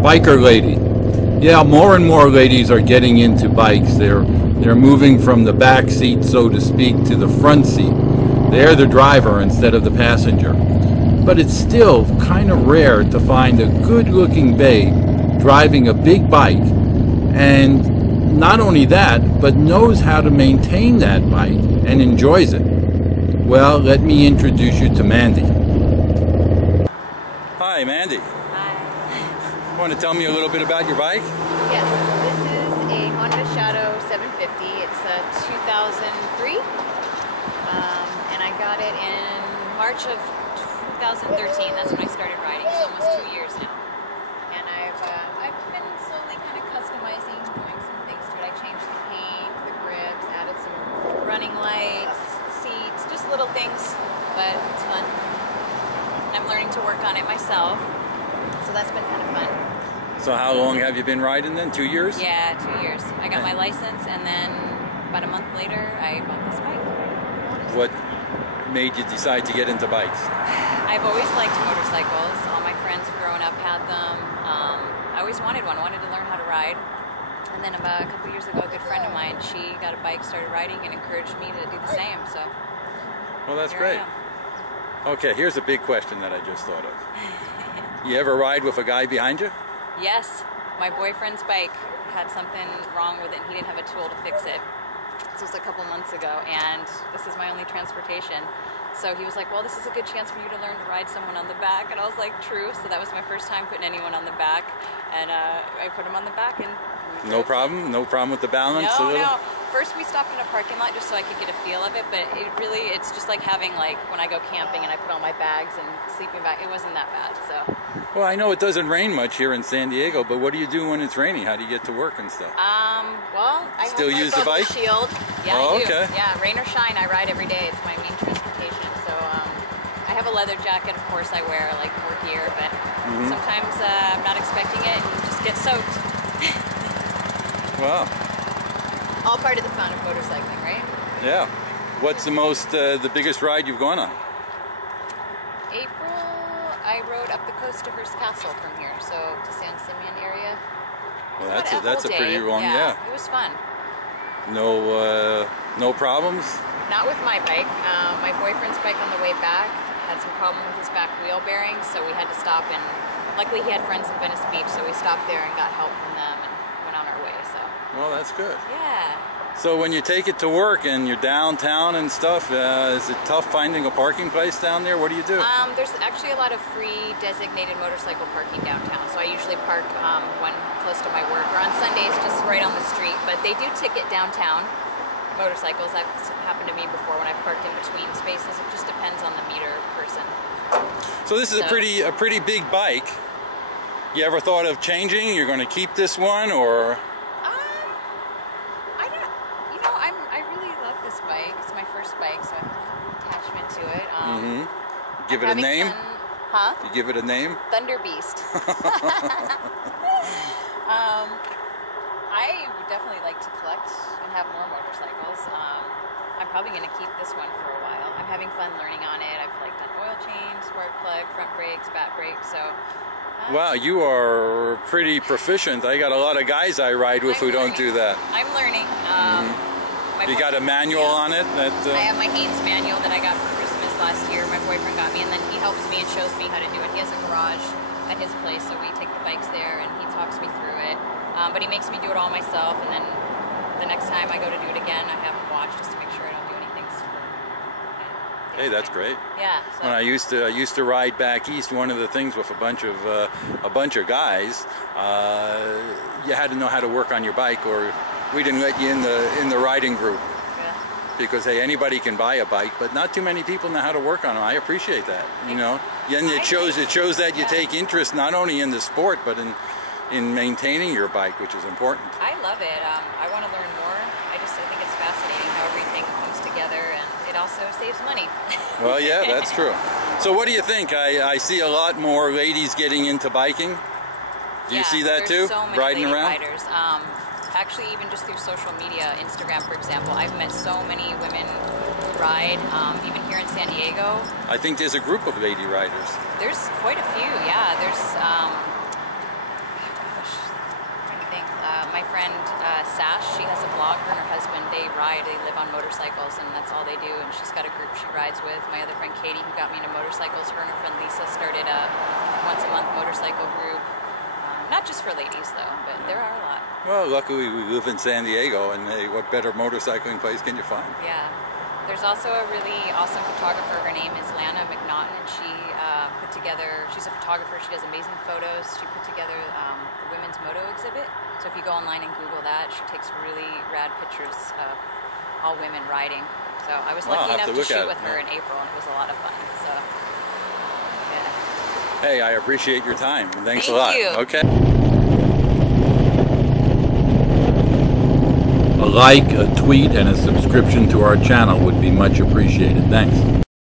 Biker lady. Yeah, more and more ladies are getting into bikes. They're moving from the back seat, so to speak, to the front seat. They're the driver instead of the passenger. But it's still kind of rare to find a good-looking babe driving a big bike, and not only that, but knows how to maintain that bike and enjoys it. Well, let me introduce you to Mandy. Hi, Mandy. Hi. Want to tell me a little bit about your bike? Yes, this is a Honda Shadow 750. It's a 2003, and I got it in March of 2013. That's when I started riding. It's almost 2 years now, and I've been slowly kind of customizing, doing some things to it. I changed the paint, the grips, added some running lights, seats, just little things, but it's fun. I'm learning to work on it myself, so that's been kind of fun. So how long have you been riding then? 2 years? Yeah, 2 years. I got my license, and then about a month later, I bought this bike. What made you decide to get into bikes? I've always liked motorcycles. All my friends growing up had them. I always wanted one. I wanted to learn how to ride. And then about a couple years ago, a good friend of mine, she got a bike, started riding, and encouraged me to do the same. So, well, that's great. Okay, here's a big question that I just thought of. You ever ride with a guy behind you? Yes. My boyfriend's bike had something wrong with it, and he didn't have a tool to fix it. This was a couple months ago, and this is my only transportation. So he was like, well, this is a good chance for you to learn to ride someone on the back. And I was like, true. So that was my first time putting anyone on the back. And I put him on the back. And no problem? No problem with the balance? No. First we stopped in a parking lot just so I could get a feel of it. But it's just like having, like, when I go camping and I put all my bags and sleeping bag. It wasn't that bad, so. Well, I know it doesn't rain much here in San Diego, but what do you do when it's raining? How do you get to work and stuff? Well, I still use the bike? Shield. Yeah, oh, I do. Okay. Yeah, rain or shine, I ride every day. It's my main transportation. So I have a leather jacket, of course. I wear like more gear, but sometimes I'm not expecting it and just get soaked. Wow. All part of the fun of motorcycling, right? Yeah. What's the biggest ride you've gone on? April, I rode up the coast to Hearst Castle from here, so to San Simeon area. Well, that's a pretty long, yeah. It was fun. No problems? Not with my bike. My boyfriend's bike on the way back had some problem with his back wheel bearings, so we had to stop, and luckily he had friends in Venice Beach, so we stopped there and got help from them and went on our way, so. Well, that's good. Yeah. So when you take it to work and you're downtown and stuff, is it tough finding a parking place down there? What do you do? There's actually a lot of free designated motorcycle parking downtown, so I usually park one close to my work, or on Sundays just right on the street, but they do ticket downtown motorcycles. That's happened to me before when I've parked in between spaces. It just depends on the meter person. So this is a pretty big bike. You ever thought of changing? You're going to keep this one, or? I don't. You know, I really love this bike. It's my first bike, so I have an attachment to it. Give it a name? Huh? You give it a name? Thunder Beast. I would definitely like to collect and have more motorcycles. I'm probably going to keep this one for a while. I'm having fun learning on it. I've like done oil change, spark plug, front brakes, back brakes, so. Wow, you are pretty proficient. I got a lot of guys I ride with who don't do that. I'm learning. You got a manual on it? I have my Haynes manual that I got for Christmas last year. My boyfriend got me, and then he helps me and shows me how to do it. He has a garage at his place, so we take the bikes there, and he talks me through it. But he makes me do it all myself, and then the next time I go to do it again, I have him watch just to make sure I don't do anything super. Hey, that's great. Yeah. So. When I used to ride back east, one of the things with a bunch of guys, you had to know how to work on your bike, or we didn't let you in the riding group. Yeah. Because hey, anybody can buy a bike, but not too many people know how to work on them. I appreciate that. You know, and it shows that you take interest not only in the sport, but in maintaining your bike, which is important. I love it. I want to learn more. I think it's fascinating how everything comes together, and it also saves money. Well, yeah, that's true. So what do you think? I see a lot more ladies getting into biking. Do you see that too? So many riding lady around? riders. Actually, even just through social media, Instagram, for example, I've met so many women who ride, even here in San Diego. I think there's a group of lady riders. There's quite a few, yeah. There's friend Sash. She has a blog. Her and her husband, they ride. They live on motorcycles, and that's all they do. And she's got a group she rides with. My other friend Katie, who got me into motorcycles, her and her friend Lisa started a once-a-month motorcycle group. Not just for ladies, though, but there are a lot. Well, luckily we live in San Diego, and hey, what better motorcycling place can you find? Yeah. There's also a really awesome photographer. Her name is Lana McNaughton, and she put together, she's a photographer, she does amazing photos. She put together the Women's Moto exhibit. So if you go online and Google that, she takes really rad pictures of all women riding. So I was lucky enough to shoot with her in April, and it was a lot of fun. So, yeah. Hey, I appreciate your time. Thanks a lot. Thank you. Okay. A like, a tweet, and a subscription to our channel would be much appreciated. Thanks.